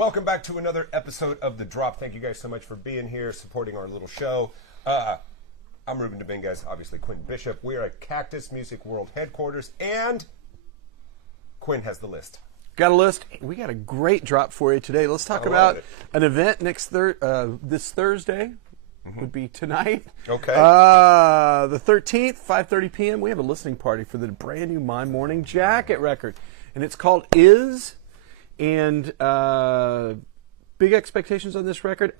welcome back to another episode of The Drop. Thank you guys so much for being here, supporting our little show. I'm Ruben Dominguez, obviously Quinn Bishop. We're at Cactus Music World Headquarters, and Quinn has the list. Got a list. We got a great drop for you today. Let's talk about an event next this Thursday. Would be tonight. Okay. The 13th, 5:30 p.m. We have a listening party for the brand new My Morning Jacket record, and it's called Is. And big expectations on this record.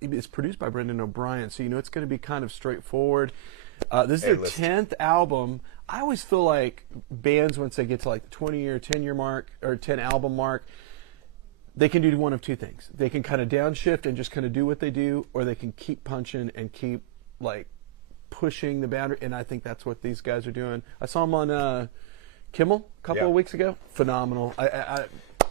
It's produced by Brendan O'Brien, so you know it's going to be kind of straightforward. This is their 10th album. I always feel like bands, once they get to like the 20-year, 10-year mark, or 10-album mark, they can do one of two things. They can kind of downshift and just kind of do what they do, or they can keep punching and keep like pushing the boundary. And I think that's what these guys are doing. I saw them on Kimmel a couple of weeks ago. Phenomenal.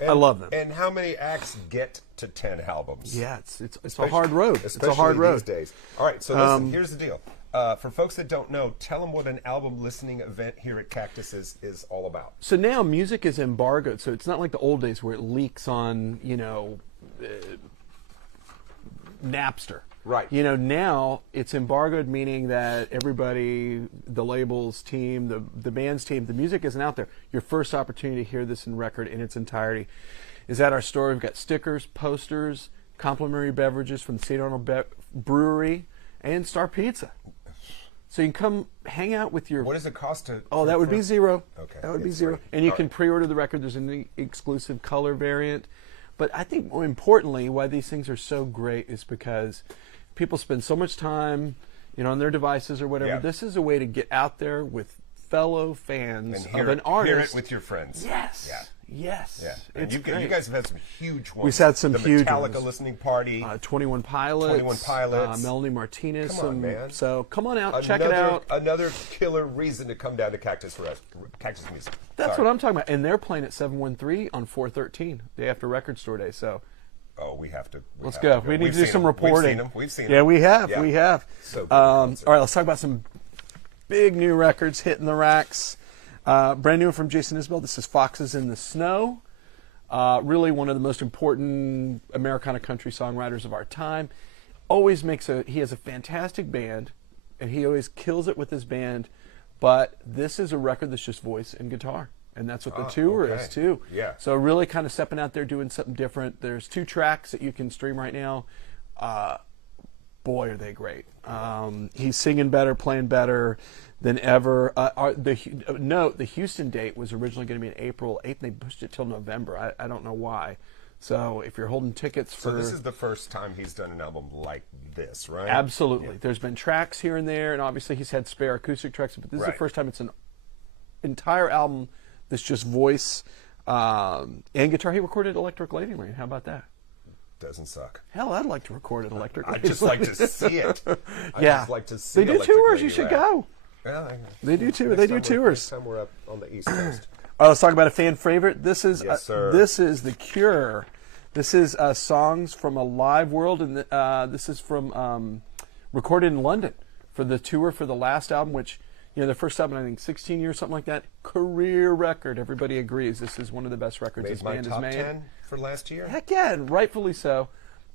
I love them. And how many acts get to 10 albums? Yeah, it's a hard road. Especially it's a hard road these days. All right, so listen, here's the deal. For folks that don't know, tell them what an album listening event here at Cactus is all about. So now music is embargoed, so it's not like the old days where it leaks on, Napster. Right. Now it's embargoed, meaning that everybody, the labels team, the band's team, the music isn't out there. Your first opportunity to hear this in record in its entirety is at our store. We've got stickers, posters, complimentary beverages from the St. Arnold Brewery, and Star Pizza. So you can come hang out with your... What does it cost to... Oh, that would be $0. Okay. That would be $0. And you can pre-order the record. There's an exclusive color variant. But I think more importantly, why these things are so great is because people spend so much time, on their devices or whatever. Yeah. This is a way to get out there with fellow fans of an artist. Hear it with your friends. Yes. Yeah. Yes. Yeah. And It's you great. guys have had some huge ones. We've had some huge Metallica ones. listening party. 21 Pilots. Melanie Martinez. Come on, man. So come on out, check it out. Another killer reason to come down to Cactus Music. That's what I'm talking about. And they're playing at 713 on 4/13, day after Record Store Day. So. Oh, we have to. Let's go. We need to do some reporting. We've seen them. Yeah, we have. Yeah. We have. So all right, let's talk about some big new records hitting the racks. Brand new from Jason Isbell. This is Foxes in the Snow. Really one of the most important Americana country songwriters of our time. He has a fantastic band, and he always kills it with his band. But this is a record that's just voice and guitar. And that's what the tour is, too. Yeah. So really kind of stepping out there, doing something different. There's 2 tracks that you can stream right now. Boy, are they great. He's singing better, playing better than ever. The Houston date was originally going to be in April 8th, and they pushed it till November. I don't know why. So if you're holding tickets for... So this is the first time he's done an album like this, right? Absolutely. Yeah. There's been tracks here and there, and obviously he's had spare acoustic tracks, but this is the first time it's an entire album that's just voice and guitar. He recorded Electric Lady Lane. How about that? Doesn't suck. Hell, I'd like to record an Electric Lady I'd just like to see it. Just like to see They do Electric tours. Lady You should Lane. go. Well, They do tours. They do tours. Next time we're up on the East Coast. Let's talk about a fan favorite. This is Yes, sir. The Cure. This is songs from a live world, and this is from recorded in London for the tour for the last album, which their first album, I think 16 years, something like that. Career record. Everybody agrees this is one of the best records this band has made. Made my top 10 for last year. Heck yeah, and rightfully so.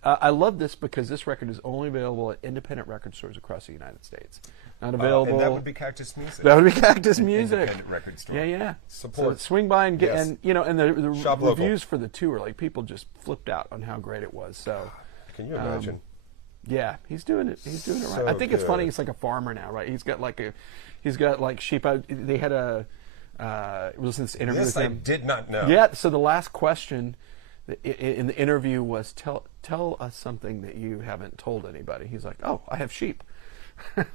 I love this because this record is only available at independent record stores across the United States. Not available. And that would be Cactus Music. That would be Cactus Music. Independent record store. Yeah. Support. So swing by and get and the Shop reviews local. for the tour, like people just flipped out on how great it was. So Can you imagine? Yeah, he's doing it. He's doing it right. So I think it's funny. good. He's like a farmer now, right? He's got like sheep. They had listen to this interview This with I him. did not know. Yeah. So the last question in the interview was, tell us something that you haven't told anybody. He's like, oh, I have sheep. At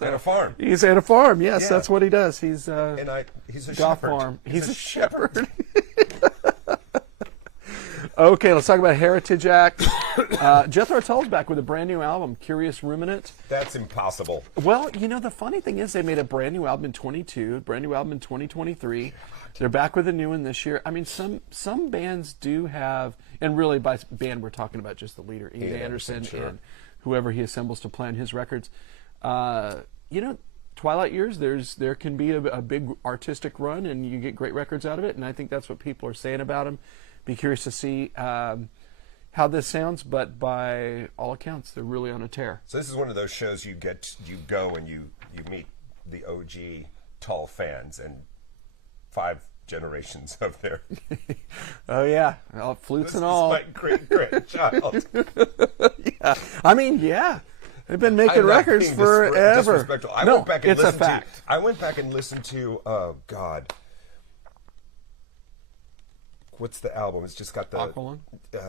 a farm. He's at a farm. Yes, Yeah. That's what he does. He's he's a golf shepherd. farm. He's a shepherd. Okay, let's talk about Heritage Act. Jethro Tull's back with a brand new album, Curious Ruminant. That's impossible. Well, the funny thing is they made a brand new album in 22, brand new album in 2023. They're back with a new one this year. I mean, some bands do have, and really by band we're talking about just the leader, Ian Anderson, sure. and whoever he assembles to play on his records. Twilight Years, there can be a big artistic run, and you get great records out of it, and I think that's what people are saying about him. Be curious to see how this sounds, but by all accounts, they're really on a tear. So this is one of those shows you go and you meet the OG tall fans and 5 generations of their. Oh yeah, flutes and all. This is my great grandchild. Yeah, I mean, yeah, they've been making records forever. Disrespectful. I went back and it's listened a fact. I went back and listened to. Oh God. What's the album? It's just got the Aqualung?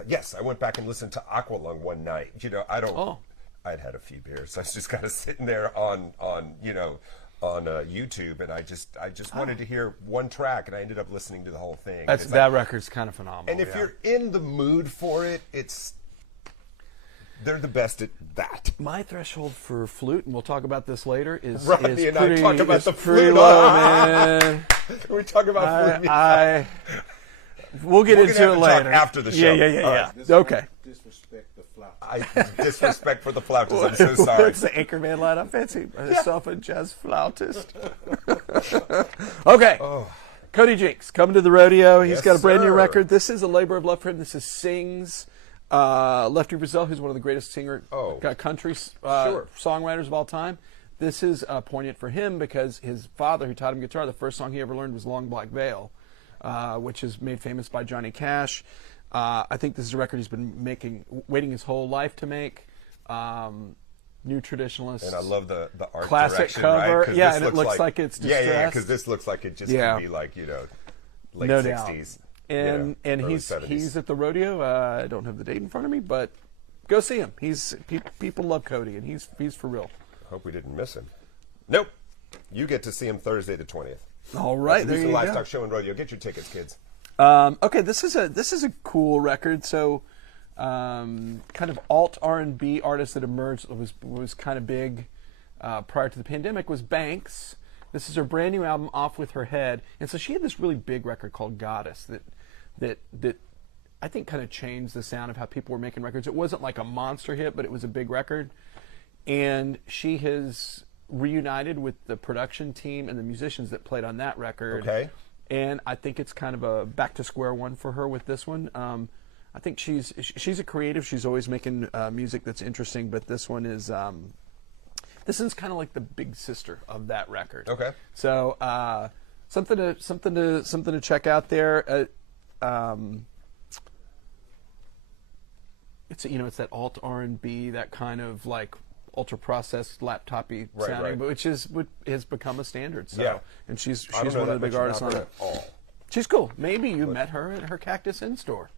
Yes, I went back and listened to Aqualung one night. You know, I'd had a few beers. I was just kind of sitting there on YouTube, and I just wanted to hear one track, and I ended up listening to the whole thing. That record's kind of phenomenal. And if you're in the mood for it, they're the best at that. My threshold for flute, and we'll talk about this later, is Rodney and pretty, I talk about the pretty flute. low, man. Can we talk about flute? We'll get into it later. After the show. Yeah. Okay. Disrespect the flout. Disrespect for the flautist. I'm so sorry. It's the Anchorman line. I'm fancy myself a jazz flautist. Okay. Cody Jinks coming to the rodeo. He's got a brand new record. This is a labor of love for him. This is Sings. Lefty Brazil, who's one of the greatest country songwriters of all time. This is poignant for him because his father, who taught him guitar, the first song he ever learned was Long Black Veil, which is made famous by Johnny Cash. I think this is a record he's been waiting his whole life to make. New Traditionalists. And I love the art classic direction, cover. right? Yeah, and it looks like it's distressed. Yeah, because this looks like it just could be like, late no 60s. Doubt. And he's at the rodeo. I don't have the date in front of me, but go see him. People love Cody, and he's for real. Hope we didn't miss him. Nope. You get to see him Thursday the 20th. All right, there you go. Livestock Show and Rodeo. Get your tickets, kids. Okay, this is a cool record. So, kind of alt R&B artist that emerged was kind of big prior to the pandemic was Banks. This is her brand new album, Off With Her Head, and so she had this really big record called Goddess that I think kind of changed the sound of how people were making records. It wasn't like a monster hit, but it was a big record, and she has reunited with the production team and the musicians that played on that record. Okay. And I think it's kind of a back to square one for her with this one. I think she's a creative. She's always making music that's interesting, but this one is kind of like the big sister of that record. Okay. So something to check out there. It's that alt R&B, that kind of like ultra processed laptopy sounding, but which has become a standard. So, yeah. And she's one of the big artists on it. She's cool. Maybe you met her at her Cactus Inn store.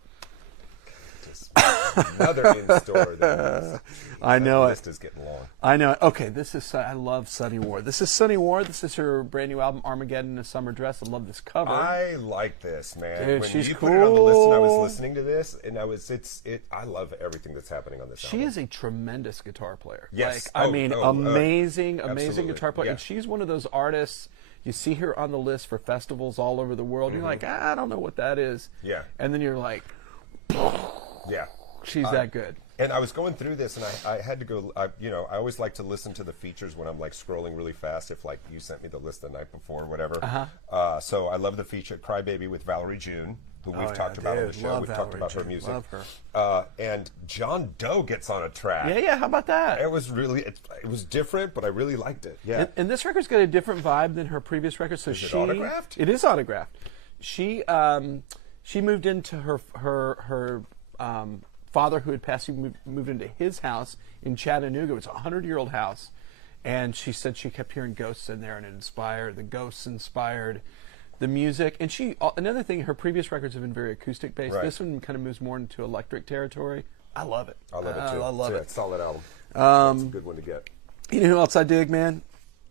Another in-store. I know it. The list is getting long. I know. Okay, I love Sunny Ward. This is Sunny Ward. This is her brand new album, Armageddon in a Summer Dress. I love this cover. I like this, man. Dude, when she's you cool. put it on the list and I was listening to this, and I love everything that's happening on this album. She is a tremendous guitar player. Yes. Amazing absolutely. guitar player. Yeah. And she's one of those artists, you see her on the list for festivals all over the world. You're like, I don't know what that is. Yeah. And then you're like, yeah. She's that good. And I was going through this, and I had to go. I always like to listen to the features when I'm like scrolling really fast. If like you sent me the list the night before, or whatever. So I love the feature "Crybaby" with Valerie June, who we've talked about on the show. We've talked about her music. Love her. And John Doe gets on a track. Yeah. How about that? It was really it was different, but I really liked it. Yeah. And this record's got a different vibe than her previous record. So is it autographed? It is autographed. She moved into her father, who had passed, he moved into his house in Chattanooga. It's a 100-year-old house, and she said she kept hearing ghosts in there, and the ghosts inspired the music. And another thing, her previous records have been very acoustic based. Right. This one kind of moves more into electric territory. I love it. I love it too. I love it. It's a solid album. It's a good one to get. You know who else I dig, man?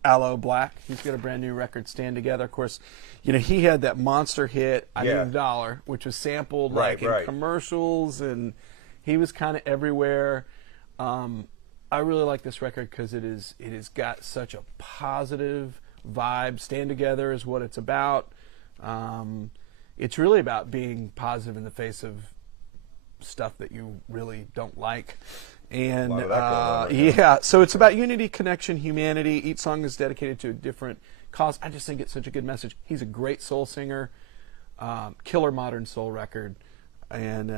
Aloe Black. He's got a brand new record, Stand Together. Of course, he had that monster hit, I Need a Dollar, which was sampled in commercials, and he was kind of everywhere. I really like this record because it has got such a positive vibe. Stand Together is what it's about. It's really about being positive in the face of stuff that you really don't like. And so it's about unity, connection, humanity. Each song is dedicated to a different cause. I just think it's such a good message. He's a great soul singer, killer modern soul record, and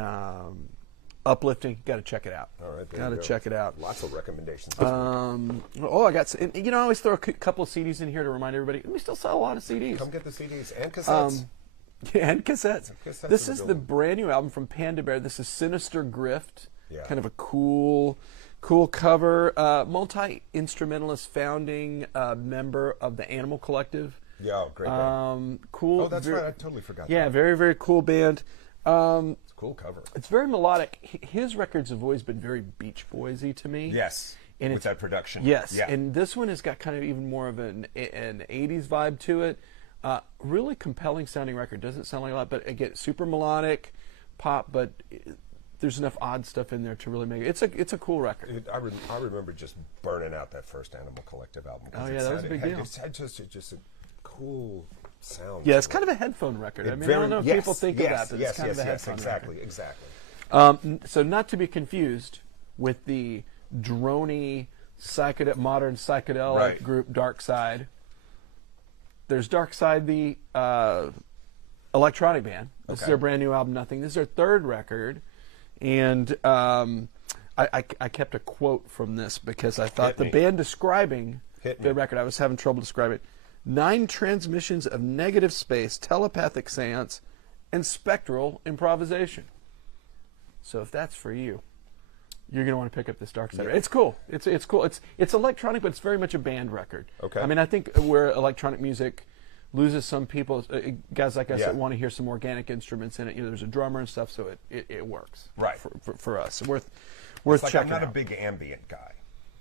uplifting. Got to check it out. All right, got to check it out. Lots of recommendations. I got. I always throw a couple of CDs in here to remind everybody. We still sell a lot of CDs. Come get the CDs and cassettes. And cassettes. This is the building. brand new album from Panda Bear. This is Sinister Grift. Yeah. Kind of a cool cover. Multi-instrumentalist founding member of the Animal Collective. Yeah, great band. Cool. Oh, that's right. I totally forgot. Yeah, that. very, very cool band. It's a cool cover. It's very melodic. His records have always been very Beach Boys-y to me. Yes. And with that production. Yes. Yeah. And this one has got kind of even more of an 80s vibe to it. Really compelling sounding record. Doesn't sound like a lot, but again, super melodic pop, but there's enough odd stuff in there to really make it. It's a cool record. I remember just burning out that first Animal Collective album. Oh, yeah, that was a big deal. It had just a cool sound. Yeah, it's kind of a headphone record. I don't know if people think of that, but it's kind of a headphone record. Exactly. So not to be confused with the drony, modern psychedelic group Dark Side. There's Dark Side, the electronic band. This is their brand new album, Nothing. This is their third record. And I kept a quote from this because I thought the band describing their record, I was having trouble describing it. 9 transmissions of negative space, telepathic seance, and spectral improvisation. So if that's for you, you're going to want to pick up this Dark Side. Yeah. It's cool. It's cool. It's electronic, but it's very much a band record. Okay. I mean, I think where electronic music loses some people, guys like us that want to hear some organic instruments in it. There's a drummer and stuff, so it works. Right. For us, worth like checking I'm not out. a big ambient guy.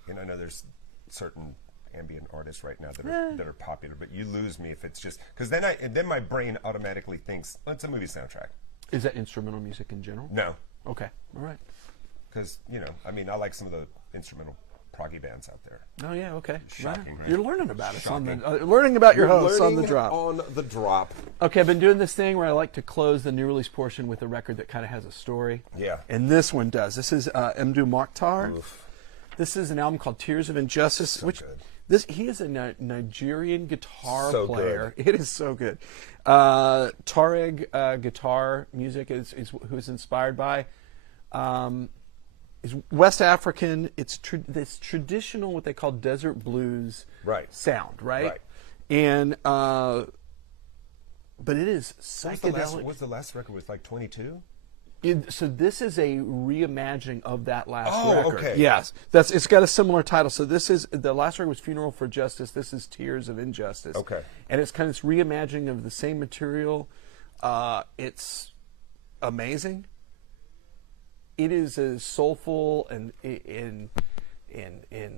I know there's certain ambient artists right now that are popular, but you lose me if it's just because then my brain automatically thinks it's a movie soundtrack. Is that instrumental music in general? No. Okay. All right. Because I like some of the instrumental proggy bands out there. Oh yeah. Okay. Shocking, right? You're learning about us learning about your hosts on the drop. On the drop. Okay, I've been doing this thing where I like to close the new release portion with a record that kind of has a story. Yeah. And this one does. This is Mdu Mokhtar. Oof. This is an album called Tears of Injustice, he is a Nigerian guitar player. Good. It is so good. Tuareg guitar music is who is inspired by. Is West African. It's this traditional what they call desert blues sound, right? And but it is psychedelic. What was the last record? Was like 22? So this is a reimagining of that last record. Okay. Yes, it's got a similar title. So this is the last record was Funeral for Justice. This is Tears of Injustice. Okay. And it's kind of this reimagining of the same material. It's amazing. It is as soulful and in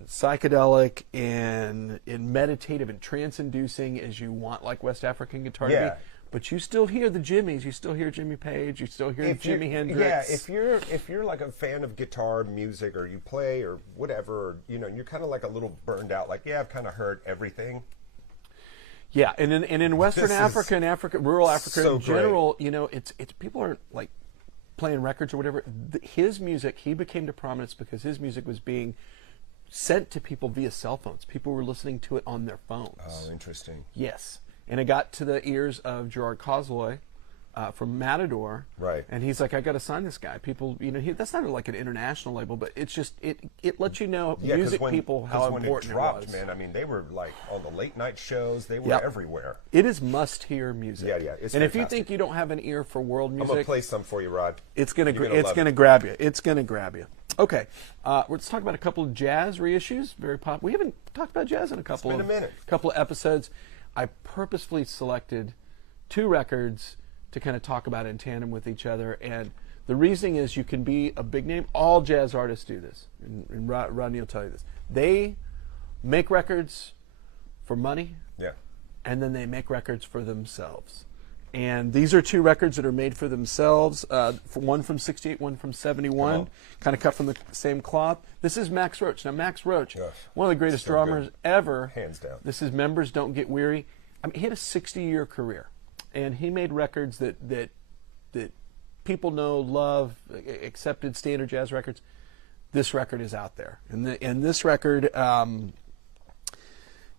psychedelic and in meditative and trance-inducing as you want, like West African guitar to be. But you still hear the Jimmies. You still hear Jimmy Page. You still hear Jimi Hendrix. Yeah, if you're like a fan of guitar music or you play or whatever, or, you're kind of like a little burned out. Like, I've kind of heard everything. Yeah, and in Western Africa and rural Africa in general, it's people aren't like playing records or whatever. His music, he became to prominence because his music was being sent to people via cell phones. People were listening to it on their phones. Oh, interesting. Yes. And it got to the ears of Gerard Cosloy from Matador. Right. And he's like, I got to sign this guy. People, that's not like an international label, but it's just, it lets you know, people, how important it dropped, it was. man, I mean, they were like on the late night shows. They were everywhere. It is must-hear music. Yeah, it's fantastic. If you think you don't have an ear for world music, I'm going to play some for you, Rod. It's going to grab you. It's going to grab you. Okay. Let's talk about a couple of jazz reissues. Very popular. We haven't talked about jazz in a couple of episodes. I purposefully selected 2 records to kind of talk about in tandem with each other, and the reasoning is you can be a big name. All jazz artists do this, and Rodney will tell you this. They make records for money, and then they make records for themselves. And these are 2 records that are made for themselves, one from 68, one from 71, kind of cut from the same cloth. This is Max Roach. Now, Max Roach, one of the greatest drummers ever. Hands down. This is Members Don't Get Weary. I mean, he had a 60-year career, and he made records that people know, love, accepted standard jazz records. This record is out there. And this record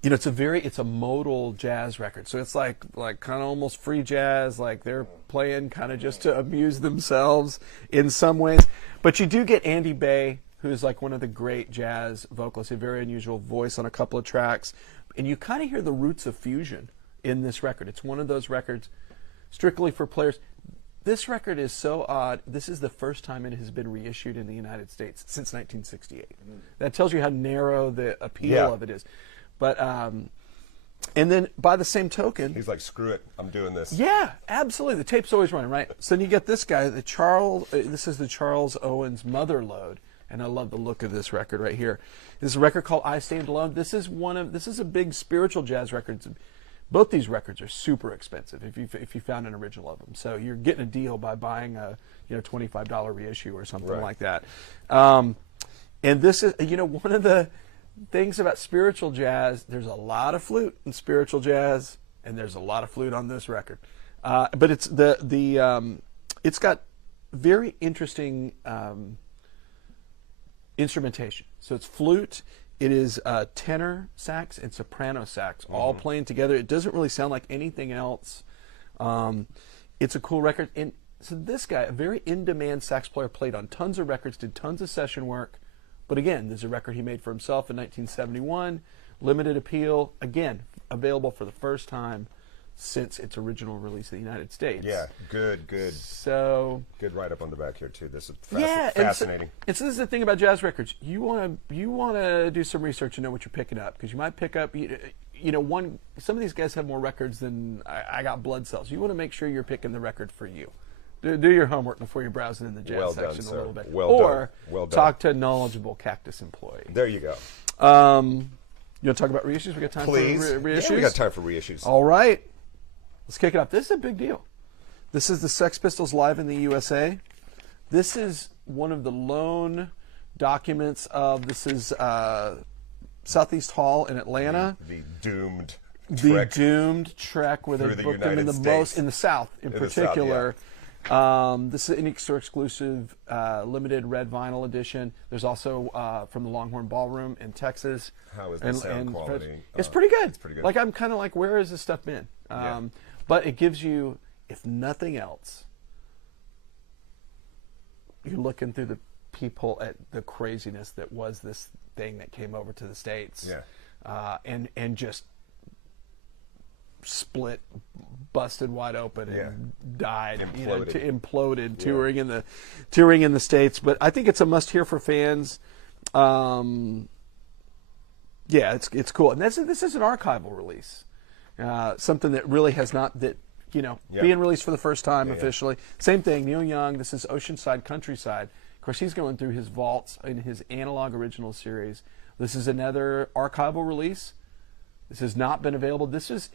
it's a modal jazz record. So it's like kind of almost free jazz, like they're playing kind of just to amuse themselves in some ways. But you do get Andy Bay, who's like one of the great jazz vocalists, a very unusual voice on a couple of tracks. And you kind of hear the roots of fusion in this record. It's one of those records strictly for players. This record is so odd. This is the first time it has been reissued in the United States since 1968. That tells you how narrow the appeal of it is. But and then by the same token, he's like, screw it, I'm doing this. Yeah, absolutely. The tape's always running, right? So then you get this guy, the Charles. This is the Charles Owens Mother Lode, and I love the look of this record right here. This is a record called "I Stand Alone." This is a big spiritual jazz record. Both these records are super expensive if you found an original of them. So you're getting a deal by buying a $25 reissue or something like that. And this is one of the things about spiritual jazz. There's a lot of flute in spiritual jazz, and there's a lot of flute on this record. But it's it's got very interesting instrumentation. So it's flute. It is tenor sax and soprano sax all playing together. It doesn't really sound like anything else. It's a cool record. And so this guy, a very in-demand sax player, played on tons of records, did tons of session work. But again, there's a record he made for himself in 1971, limited appeal, again, available for the first time since its original release in the United States. Yeah, good. So good write-up on the back here, too. This is fascinating. And so this is the thing about jazz records. You want to do some research and know what you're picking up, because you might pick up, some of these guys have more records than I got blood cells. You want to make sure you're picking the record for you. Do your homework before you're browsing in the jazz section a little bit. Or talk to a knowledgeable Cactus employee. There you go. You want to talk about reissues? We got time for reissues? Yeah, we got time for reissues. All right. Let's kick it off. This is a big deal. This is the Sex Pistols live in the USA. This is one of the lone documents of, this is Southeast Hall in Atlanta. The doomed trek where they booked them in the South in particular. This is an extra exclusive limited red vinyl edition. There's also from the Longhorn Ballroom in Texas. How is the sound quality? It's pretty good. It's pretty good. Like, I'm kind of like, where has this stuff been? But it gives you, if nothing else, you're looking through the peephole at the craziness that was this thing that came over to the States. And just split, busted wide open, and died. Imploded touring in the States. But I think it's a must hear for fans. It's cool. And this is an archival release, something that really has not being released for the first time officially. Same thing, Neil Young. This is Oceanside Countryside. Of course, he's going through his vaults in his analog original series. This is another archival release. This has not been available. This is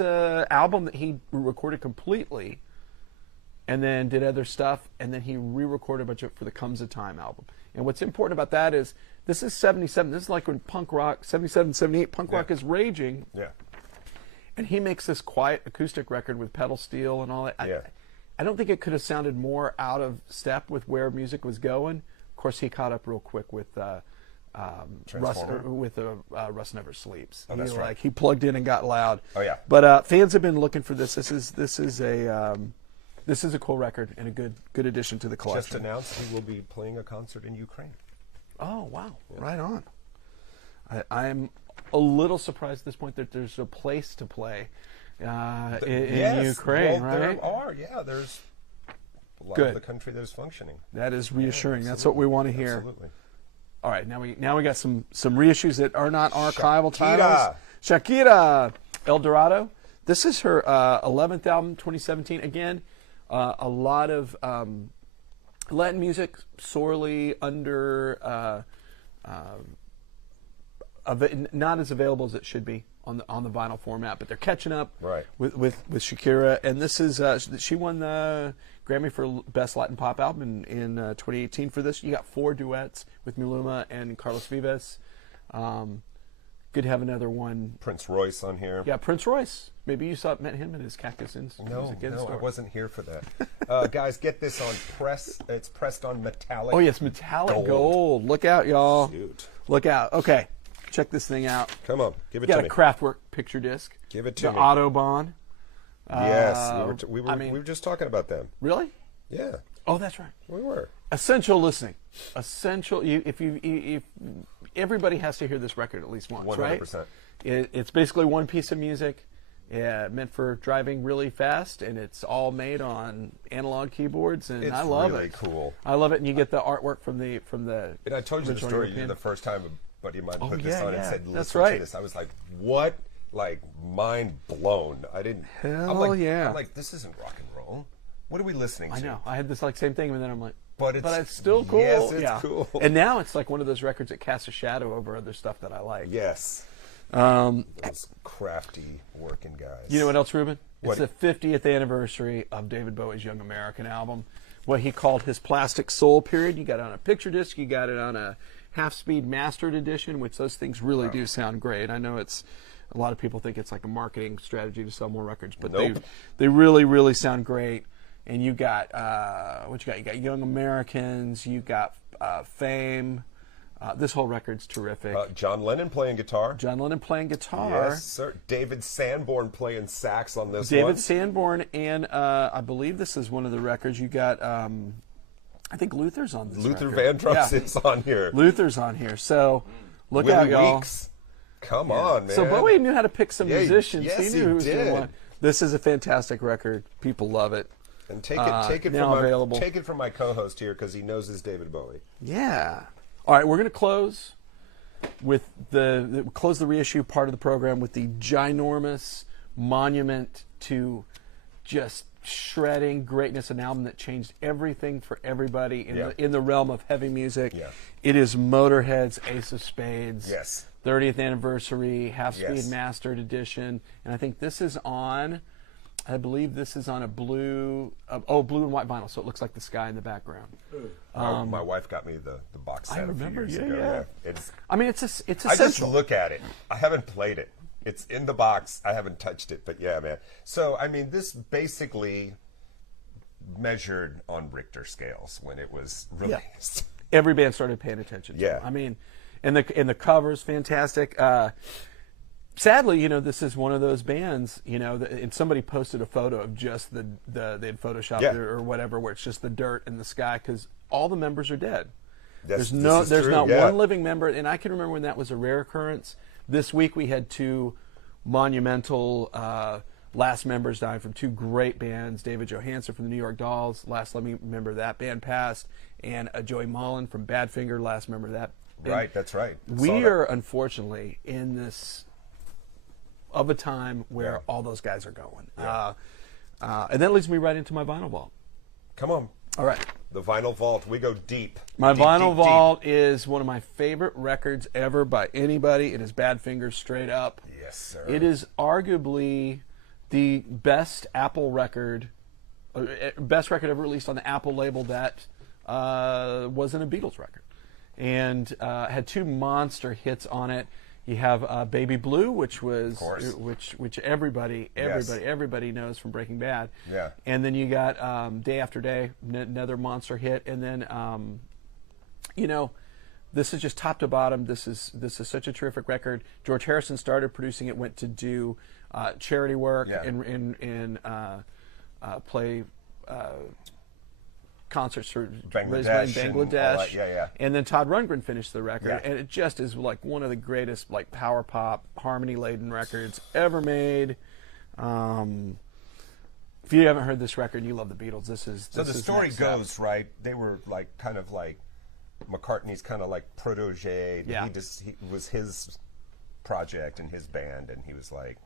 an album that he recorded completely and then did other stuff, and then he re-recorded a bunch of it for the Comes a Time album. And what's important about that is this is 77. This is like when punk rock, 77, 78, punk rock is raging. Yeah. And he makes this quiet acoustic record with pedal steel and all that. I don't think it could have sounded more out of step with where music was going. Of course, he caught up real quick with Russ Never Sleeps. Oh, that's right. He plugged in and got loud. Oh yeah. But fans have been looking for this. This is a cool record and a good addition to the collection. Just announced he will be playing a concert in Ukraine. Oh wow! Yeah. Right on. I'm a little surprised at this point that there's a place to play in Ukraine. Well, right? There's a lot of the country that is functioning. That is reassuring. That's what we want to hear. Absolutely. All right, now we got some reissues that are not archival titles. Shakira, El Dorado. This is her 11th album, 2017. Again, a lot of Latin music, sorely under, not as available as it should be on the vinyl format, but they're catching up with Shakira. And this is she won the Grammy for Best Latin Pop Album in 2018 for this. You got 4 duets with Maluma and Carlos Vives. Good to have another one. Prince Royce on here. Yeah, Prince Royce. Maybe you met him at his Cactus music No, I wasn't here for that. Guys, get this on press. It's pressed on metallic. Oh yes, metallic gold. Look out, y'all. Shoot. Look out. Okay. Check this thing out. Come on, give it Got to a me. Kraftwerk picture disc. Give it to the me. Autobahn. Yes, we were just talking about them. Really? Yeah, Oh, that's right. we were. Essential listening. Essential. If everybody has to hear this record at least once, 100%. right? It's basically one piece of music, meant for driving really fast, and it's all made on analog keyboards, and I love really it. cool. I love it, and you get the artwork from the. And I told you the original story. European. The first time a buddy of mine put this yeah, on and yeah. said, That's "Listen right. to this," I was like, "What?" Like mind blown. I didn't. Hell yeah. I'm like, this isn't rock and roll. What are we listening to? I know. I had this like same thing, and then I'm like, But it's still cool. Yes, it's yeah. cool. And now it's like one of those records that casts a shadow over other stuff that I like. Yes. Those crafty working guys. You know what else, Ruben? What? It's the 50th anniversary of David Bowie's Young American album, what he called his Plastic Soul period. You got it on a picture disc. You got it on a half-speed mastered edition, which those things really do sound great. I know it's a lot of people think it's like a marketing strategy to sell more records, but Nope. they really, really sound great. And you got what you got? You got Young Americans. You got Fame. This whole record's terrific. John Lennon playing guitar. John Lennon playing guitar. Yes, sir. David Sanborn playing sax on this David one. Sanborn, and I believe this is one of the records. You got, I think Luther's on this Luther record. Vandross Yeah. is on here. Luther's on here. So look out, Willie y'all. Weeks. Come on, man. So Bowie knew how to pick some Yeah, musicians. yes, he knew who was going did. to want. This is a fantastic record. People love it. And take it now available. Take it from my co-host here because he knows his David Bowie. Yeah. All right, we're going to close with close the reissue part of the program with the ginormous monument to just shredding greatness, an album that changed everything for everybody in the realm of heavy music. Yeah. It is Motorhead's Ace of Spades. Yes. 30th anniversary, half-speed Yes. mastered edition, and I think this is on. I believe this is on a blue and white vinyl, so it looks like the sky in the background. My wife got me the box set remember, a few years yeah, ago. yeah. It's, I mean, it's I just essential. look at it. I haven't played it. It's in the box. I haven't touched it, but yeah, man. So, I mean, this basically measured on Richter scales when it was released. Every band started paying attention to Yeah. it. I mean, and the cover's fantastic. Sadly, this is one of those bands, and somebody posted a photo of just they had photoshopped it or whatever, where it's just the dirt in the sky because all the members are dead. There's not one living member, and I can remember when that was a rare occurrence. This week we had two monumental last members die from two great bands. David Johansen from the New York Dolls, last living member of that band passed, and Joey Mullen from Badfinger, last member of that band. Right, that's right. We are unfortunately in this of a time where all those guys are going. Yeah. And that leads me right into my vinyl vault. Come on. All right. The vinyl vault. We go deep. My Deep, vinyl deep, vault is one of my favorite records ever by anybody. It is Badfinger straight up. Deep. Yes, sir. It is arguably the best Apple record, best record ever released on the Apple label that wasn't a Beatles record, and had two monster hits on it. You have Baby Blue, which was which everybody knows from Breaking Bad. Yeah. And then you got Day After Day, another monster hit, and then this is just top to bottom. This is such a terrific record. George Harrison started producing it, went to do charity work and play concerts for Bangladesh. Yeah. And then Todd Rundgren finished the record, Yeah. and it just is like one of the greatest like power pop harmony laden records ever made. If you haven't heard this record, and you love the Beatles. This is So the story goes right. They were like kind of like McCartney's kind of like protege. Yeah. He was his project and his band, and he was like,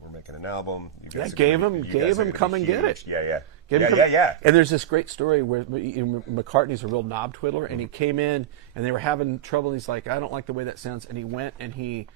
"We're making an album." You guys gave him Come and Get It. Yeah. Yeah. And there's this great story where McCartney's a real knob twiddler, and he came in and they were having trouble. And he's like, "I don't like the way that sounds," and he went and he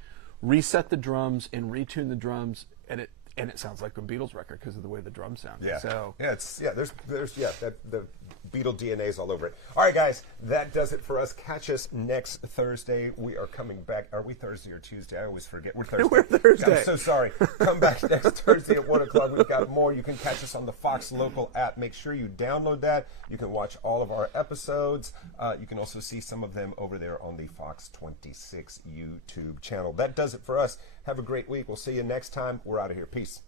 reset the drums and retuned the drums, and it sounds like a Beatles record because of the way the drums sound. Yeah. So there's the beetle DNAs all over it. All right, guys, that does it for us. Catch us next Thursday. We are coming back. Are we Thursday or Tuesday? I always forget. We're Thursday. We're Thursday. I'm so sorry. Come back next Thursday at 1 o'clock. We've got more. You can catch us on the Fox Local app. Make sure you download that. You can watch all of our episodes. You can also see some of them over there on the Fox 26 YouTube channel. That does it for us. Have a great week. We'll see you next time. We're out of here. Peace.